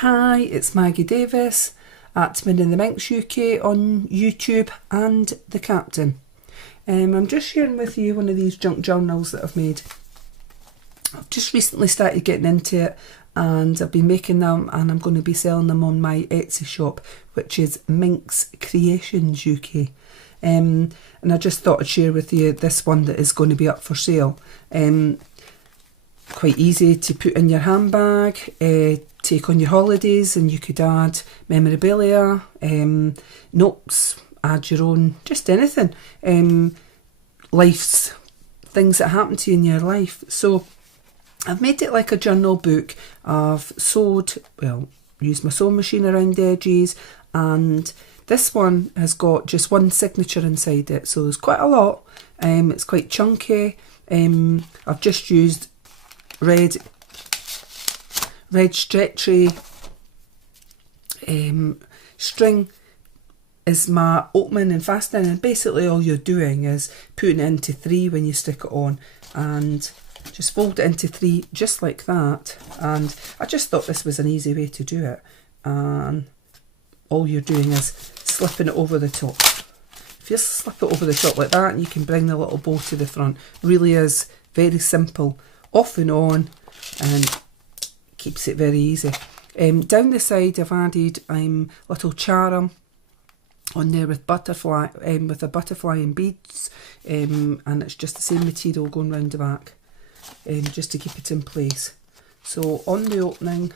Hi, it's Maggie Davis at Min in the MinxUK on YouTube and The Captain. I'm just sharing with you one of these junk journals that I've made. I've just recently started getting into it and I've been making them and I'm going to be selling them on my Etsy shop, which is MinxCreationsUK. And I just thought I'd share with you this one that is going to be up for sale. Quite easy to put in your handbag, take on your holidays, and you could add memorabilia, notes, add your own, just anything, life's things that happen to you in your life. So I've made it like a journal book. I've used my sewing machine around the edges, and this one has got just one signature inside it, so there's quite a lot. It's quite chunky. I've just used red stretchy string is my opening and fastening, and basically all you're doing is putting it into 3 when you stick it on, and just fold it into 3 just like that. And I just thought this was an easy way to do it, and all you're doing is slipping it over the top. If you slip it over the top like that, and you can bring the little bow to the front. Really is very simple, off and on, and keeps it very easy. Down the side I've added little charm on there with butterfly, with a butterfly and beads, and it's just the same material going round the back, just to keep it in place. So on the opening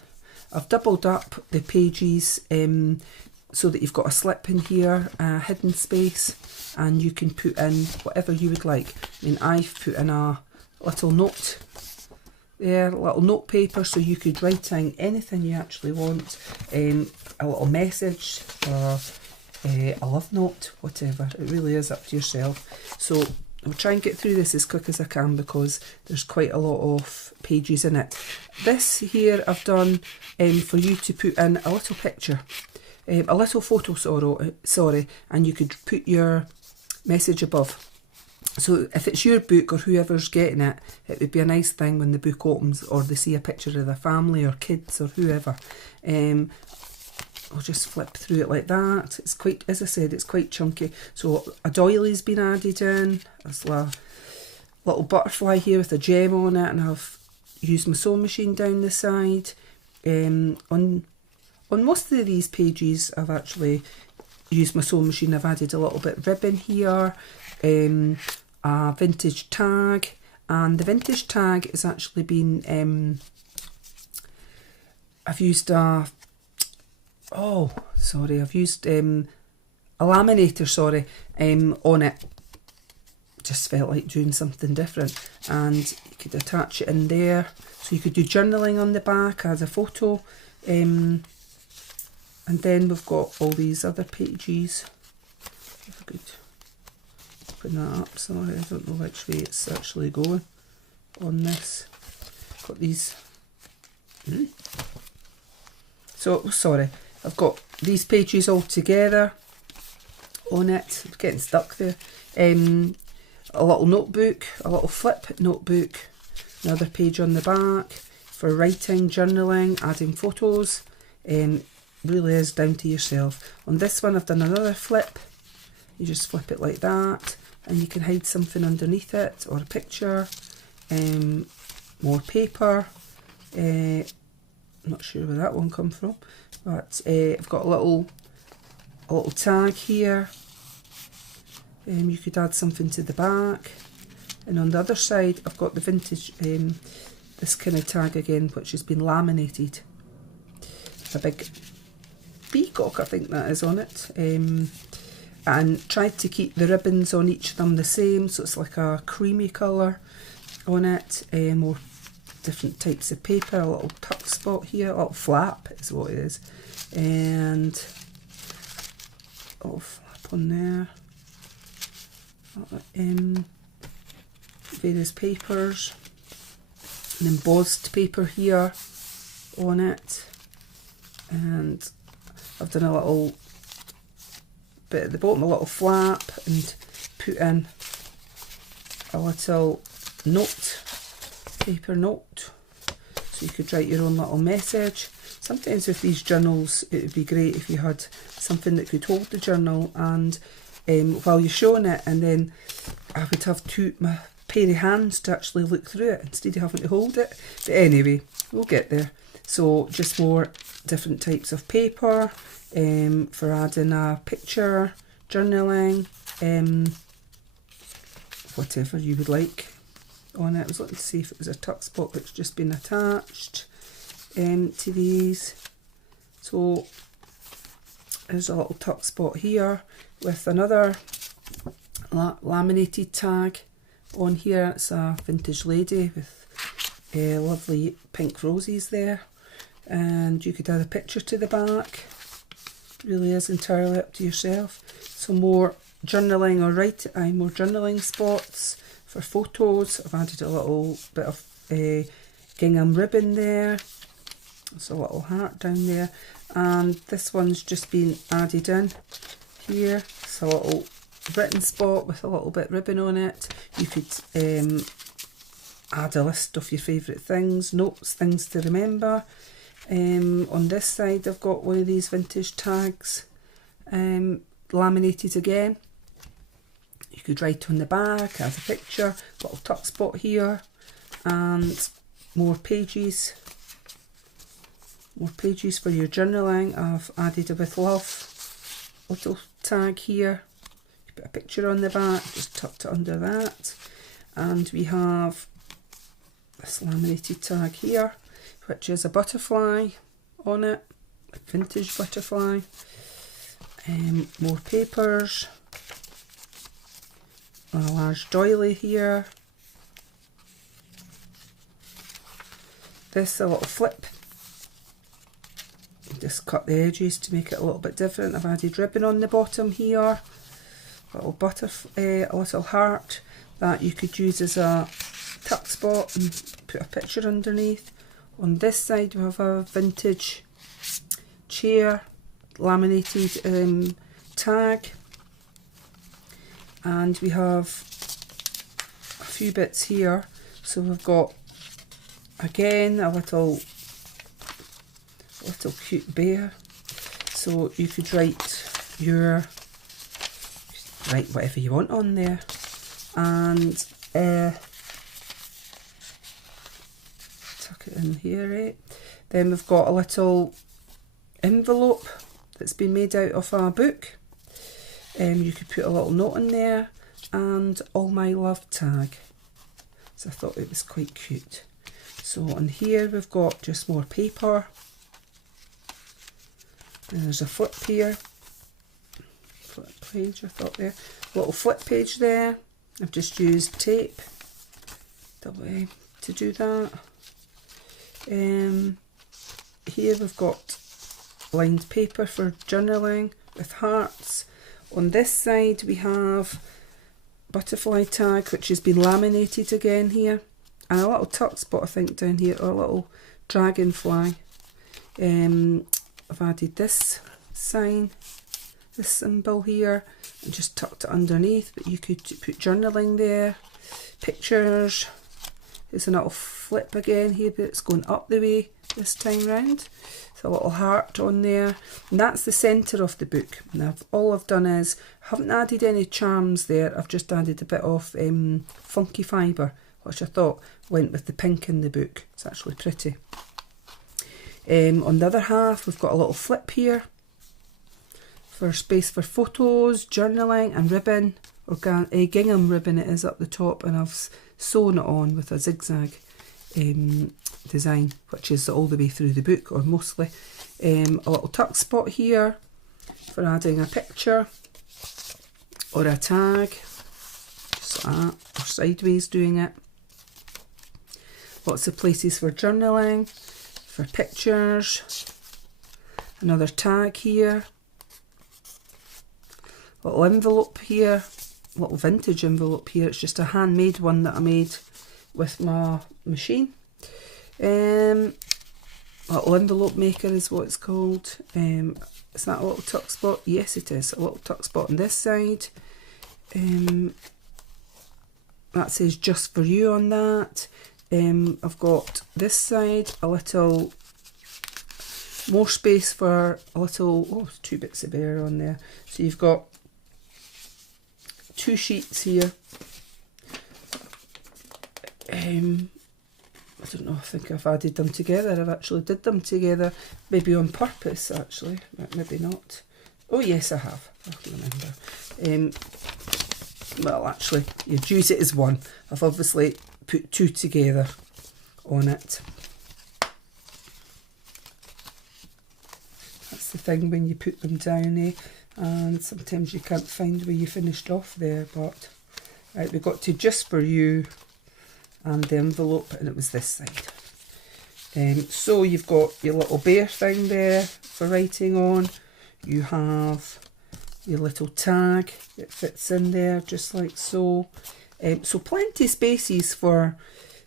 I've doubled up the pages so that you've got a slip in here, a hidden space, and you can put in whatever you would like. I mean, I've put in a little note there, a little note paper, so you could write in anything you actually want, a little message or a love note, whatever. It really is up to yourself. So I'll try and get through this as quick as I can because there's quite a lot of pages in it. This here I've done for you to put in a little picture, a little photo, sorry, and you could put your message above. So if it's your book or whoever's getting it, it would be a nice thing when the book opens or they see a picture of their family or kids or whoever. I'll just flip through it like that. It's quite, as I said, it's quite chunky. So a doilies been added in. There's a little butterfly here with a gem on it, and I've used my sewing machine down the side. On most of these pages I've actually used my sewing machine. I've added a little bit of ribbon here, a vintage tag, and the vintage tag has actually been, I've used a laminator, on it. Just felt like doing something different, and you could attach it in there, so you could do journaling on the back as a photo. And then we've got all these other pages. If I could open that up, sorry, I don't know which way it's actually going on this. Got these. So, sorry, I've got these pages all together on it. I'm getting stuck there. A little notebook, a little flip notebook, another page on the back for writing, journaling, adding photos. Really is down to yourself. On this one I've done another flip. You just flip it like that and you can hide something underneath it, or a picture, more paper. I'm not sure where that one come from, but I've got a little tag here. You could add something to the back, and on the other side I've got the vintage, this kind of tag again, which has been laminated. A big peacock, I think that is on it, and tried to keep the ribbons on each of them the same, so it's like a creamy colour on it. More different types of paper, a little tuck spot here, a little flap is what it is, and a little flap on there. Various papers, an embossed paper here on it, and I've done a little bit at the bottom, a little flap, and put in a little note, paper note. So you could write your own little message. Sometimes with these journals, it would be great if you had something that could hold the journal, and while you're showing it, and then I would have my pair of hands to actually look through it instead of having to hold it. But anyway, we'll get there. So just more different types of paper for adding a picture, journaling, whatever you would like on it. I was looking to see if it was a tuck spot that's just been attached to these. So there's a little tuck spot here with another laminated tag on here. It's a vintage lady with lovely pink roses there, and you could add a picture to the back. It really is entirely up to yourself. So more journaling or writing, more journaling spots for photos. I've added a little bit of gingham ribbon there. There's a little heart down there, and this one's just been added in here. It's a little written spot with a little bit of ribbon on it. You could add a list of your favourite things, notes, things to remember. On this side I've got one of these vintage tags, laminated again. You could write on the back, add a picture, little tuck spot here, and more pages. More pages for your journaling. I've added a with love little tag here. You put a picture on the back, just tucked it under that. And we have this laminated tag here, which is a butterfly on it, a vintage butterfly. More papers. A large doily here. This a little flip. Just cut the edges to make it a little bit different. I've added ribbon on the bottom here. A little heart that you could use as a tuck spot and put a picture underneath. On this side we have a vintage chair laminated tag, and we have a few bits here. So we've got again a little cute bear, so you could write whatever you want on there, and tuck it in here, right? Then we've got a little envelope that's been made out of a book. You could put a little note in there, and all my love tag. So I thought it was quite cute. So on here we've got just more paper. And there's a flip here, flip page I thought there, little flip page there. I've just used tape to do that. Here we've got lined paper for journaling with hearts. On this side we have butterfly tag, which has been laminated again here, and a little tuck spot I think down here, or a little dragonfly. I've added this sign, this symbol here, and just tucked it underneath, but you could put journaling there, pictures. There's a little flip again here, but it's going up the way this time round. So a little heart on there, and that's the centre of the book. Now all I've done is, I haven't added any charms there, I've just added a bit of funky fibre, which I thought went with the pink in the book. It's actually pretty. On the other half we've got a little flip here for space for photos, journaling, and ribbon, or gingham ribbon it is up the top, and I've sewn it on with a zigzag design, which is all the way through the book, or mostly. A little tuck spot here for adding a picture or a tag, just like that, or sideways doing it. Lots of places for journaling, for pictures. Another tag here, little envelope here, little vintage envelope here. It's just a handmade one that I made with my machine. Little envelope maker is what it's called. Is that a little tuck spot? Yes it is, a little tuck spot on this side. That says just for you on that. I've got this side a little more space for a little, oh, 2 bits of bare on there. So you've got 2 sheets here. I don't know, I think I've added them together. I've actually did them together, maybe on purpose actually, maybe not. Oh yes, I have, I can remember. Well actually, you'd use it as one. I've obviously put 2 together on it. That's the thing when you put them down, and sometimes you can't find where you finished off there, but right, we got to Just For You and the envelope, and it was this side. So you've got your little bear thing there for writing on. You have your little tag that fits in there just like so. So plenty of spaces for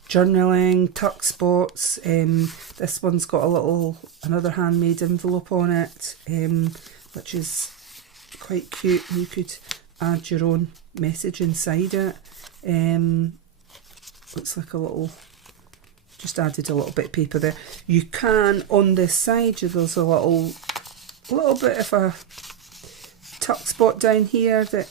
journaling, tuck spots. This one's got another handmade envelope on it, which is quite cute. You could add your own message inside it. Looks like a little, just added a little bit of paper there. You can, on this side, there's a little bit of a tuck spot down here that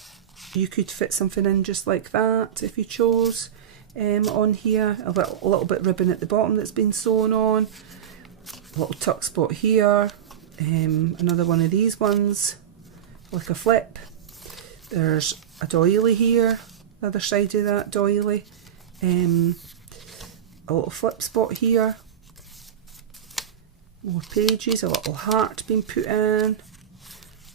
you could fit something in just like that if you chose. On here, a little bit of ribbon at the bottom that's been sewn on. A little tuck spot here. Another one of these ones, like a flip. There's a doily here, the other side of that doily. A little flip spot here, more pages, a little heart being put in,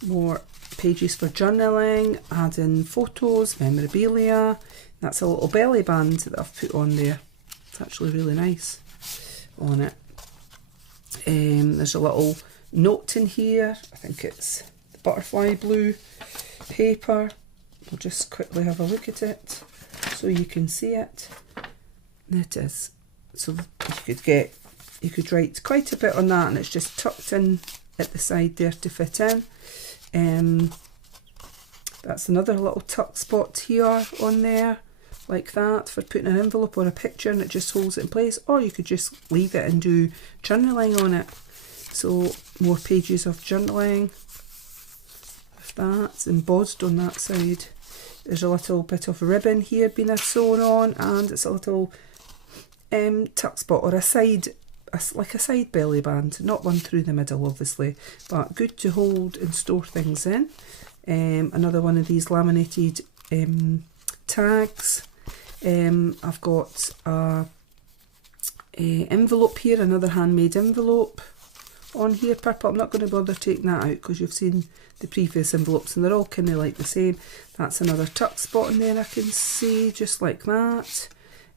more pages for journaling, adding photos, memorabilia. That's a little belly band that I've put on there. It's actually really nice on it. There's a little note in here, I think it's the butterfly blue paper. We'll just quickly have a look at it so you can see it. There it is. So you could write quite a bit on that, and it's just tucked in at the side there to fit in. That's another little tuck spot here on there, like that, for putting an envelope or a picture, and it just holds it in place. Or you could just leave it and do journaling on it. So more pages of journaling. If that's embossed on that side. There's a little bit of ribbon here being sewn on, and it's a little tuck spot, or like a side belly band, not one through the middle obviously, but good to hold and store things in. Another one of these laminated tags. I've got a envelope here, another handmade envelope on here, purple. I'm not going to bother taking that out because you've seen the previous envelopes and they're all kind of like the same. That's another tuck spot in there, I can see, just like that.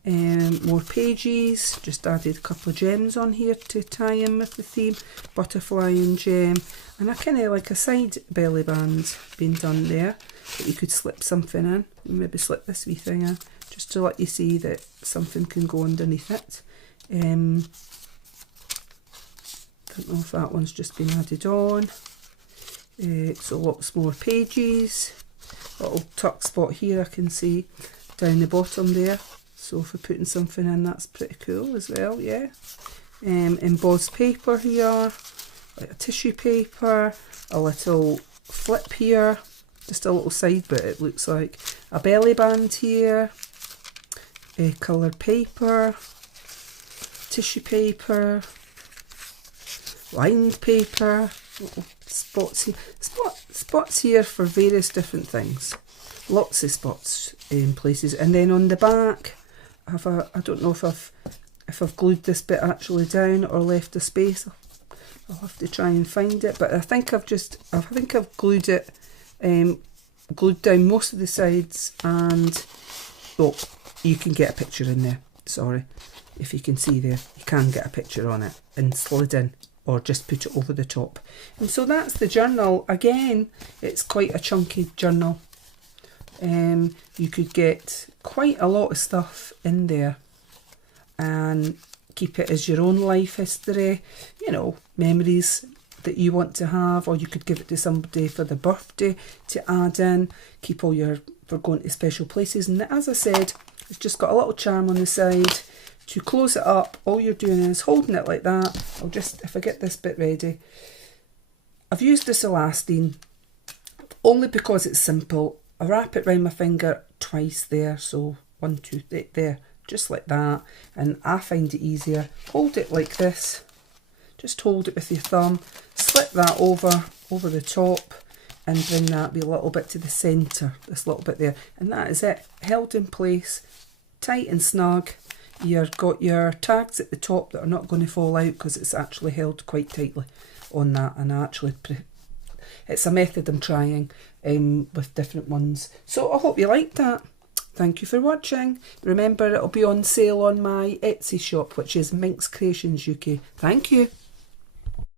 More pages, just added a couple of gems on here to tie in with the theme, butterfly and gem, and a kind of like a side belly band being done there that you could slip something in. Maybe slip this wee thing in just to let you see that something can go underneath it. Don't know if that one's just been added on. So lots more pages, little tuck spot here I can see down the bottom there. So for putting something in, that's pretty cool as well, yeah. Embossed paper here, like a tissue paper, a little flip here, just a little side bit it looks like. A belly band here, coloured paper, tissue paper, lined paper, little spots here, spots here for various different things. Lots of spots in places, and then on the back, I don't know if I've glued this bit actually down or left a space. I'll have to try and find it, but I think I've glued it, glued down most of the sides, and oh, you can get a picture in there. Sorry, if you can see there, you can get a picture on it and slid in, or just put it over the top. And so that's the journal. Again, it's quite a chunky journal. You could get quite a lot of stuff in there and keep it as your own life history, you know, memories that you want to have, or you could give it to somebody for the birthday to add in, keep all your, for going to special places. And as I said, it's just got a little charm on the side to close it up, all you're doing is holding it like that. I'll just, if I get this bit ready, I've used this elastane only because it's simple. I wrap it around my finger twice there, so 1, 2, 3, there, just like that, and I find it easier. Hold it like this, just hold it with your thumb, slip that over the top, and bring that a little bit to the centre, this little bit there, and that is it, held in place, tight and snug. You've got your tags at the top that are not going to fall out because it's actually held quite tightly on that, and it's a method I'm trying with different ones. So I hope you liked that. Thank you for watching. Remember, it'll be on sale on my Etsy shop, which is MinxCreationsUK. Thank you.